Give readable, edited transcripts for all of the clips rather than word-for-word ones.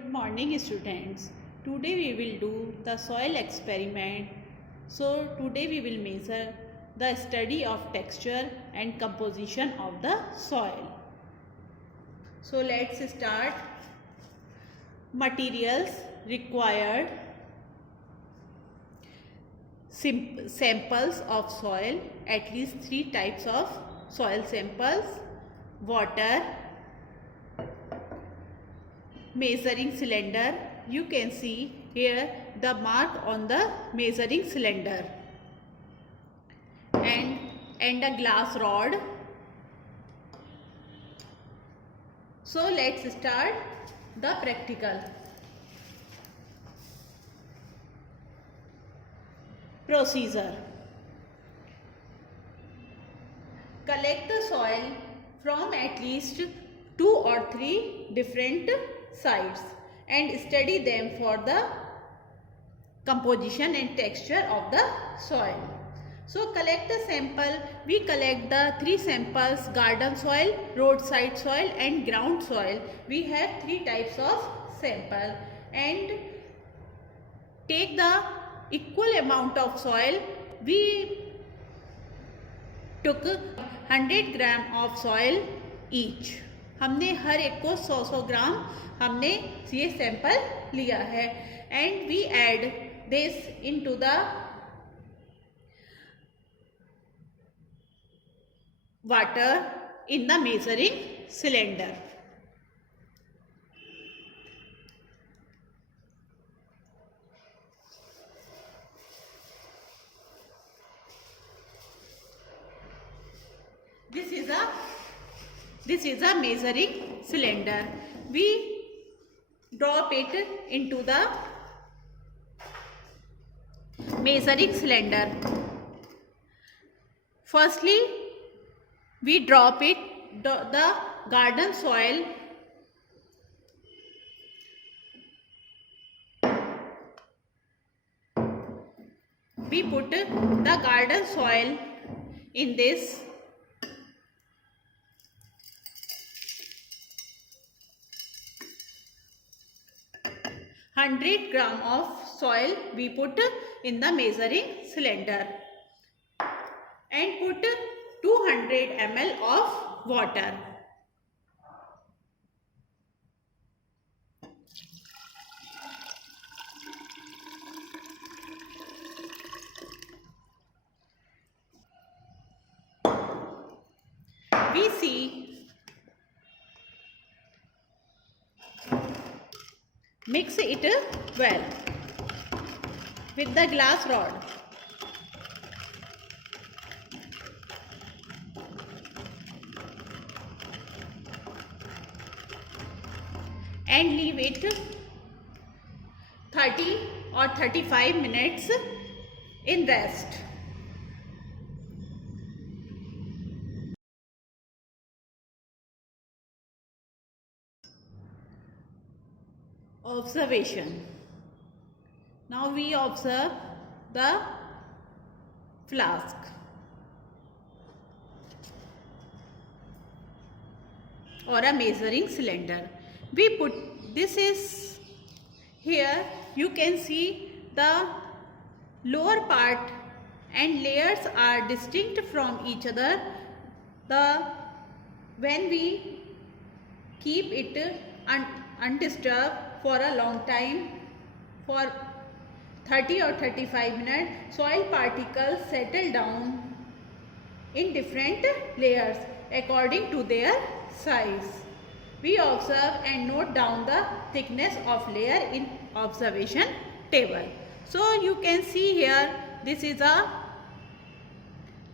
Good morning students. Today we will do the soil experiment. So today we will measure the study of texture and composition of the soil. So let's start. Materials required: samples of soil, at least 3 types of soil samples, water, measuring cylinder. You can see here the mark on the measuring cylinder, and a glass rod. So let's start the practical. Procedure: collect the soil from at least 2 or 3 different sites and study them for the composition and texture of the soil. So collect the sample. We collect the 3 samples: garden soil, roadside soil and ground soil. We have 3 types of sample and take the equal amount of soil. We took 100 gram of soil each. हमने हर एक को 100 ग्राम हमने ये sample लिया है and we add this into the water in the measuring cylinder. This is a measuring cylinder. We drop it into the measuring cylinder. Firstly, we drop it the garden soil. We put the garden soil in this. $100 grams of soil we put in the measuring cylinder and put 200 ml of water. We see. Mix it well with the glass rod. And leave it 30 or 35 minutes in rest. Observation. Now we observe the flask. Or a measuring cylinder. We put, this is here, you can see the lower part and layers are distinct from each other. When we keep it undisturbed for a long time, for 30 or 35 minutes, soil particles settle down in different layers according to their size. We observe and note down the thickness of layer in observation table. So you can see here, this is a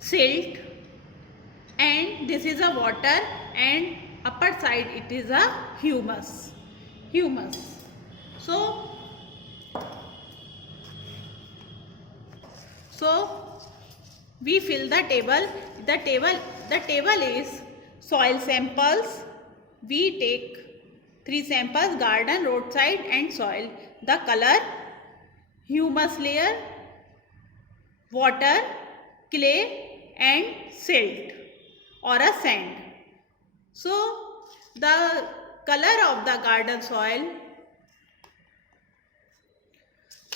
silt and this is a water, and upper side it is a humus. So we fill the table. The table is soil samples. We take 3 samples: garden, roadside and soil. The color: humus layer, water, clay and silt or a sand. So the color of the garden soil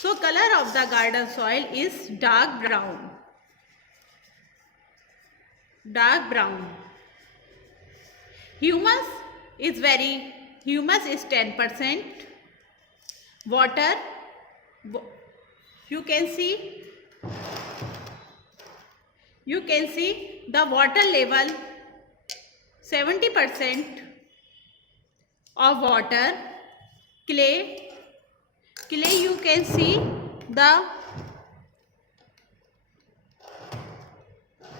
So color of the garden soil is dark brown. Dark brown. Humus is 10%. Water, you can see the water level 70% of water. Clay you can see the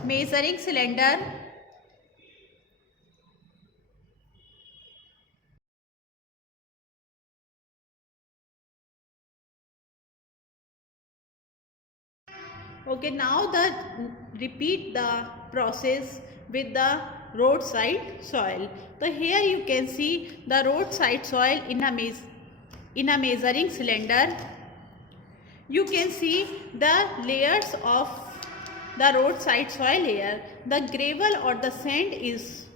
measuring cylinder. Okay, now repeat the process with the roadside soil. So here you can see the roadside soil in a measuring cylinder. You can see the layers of the roadside soil here. The gravel or the sand is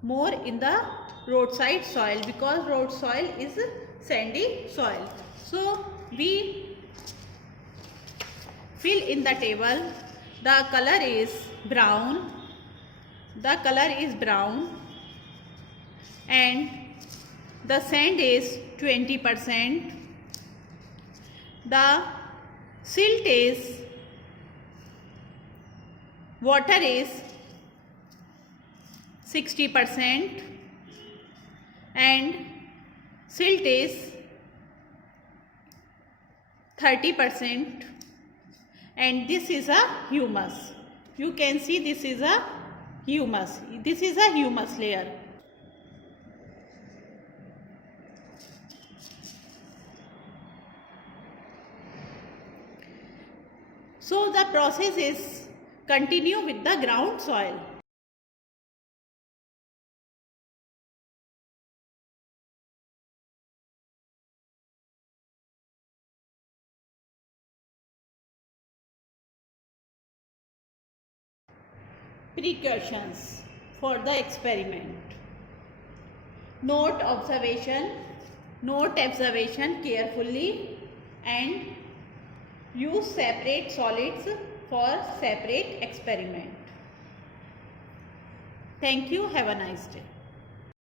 more in the roadside soil because road soil is sandy soil. So we fill in the table. The color is brown. And the sand is 20%. The silt is water is 60% and silt is 30%. And this is a humus. You can see this is a humus. This is a humus layer. So the process is continue with the ground soil. Precautions for the experiment. Note observation carefully and use separate solids for separate experiment. Thank you. Have a nice day.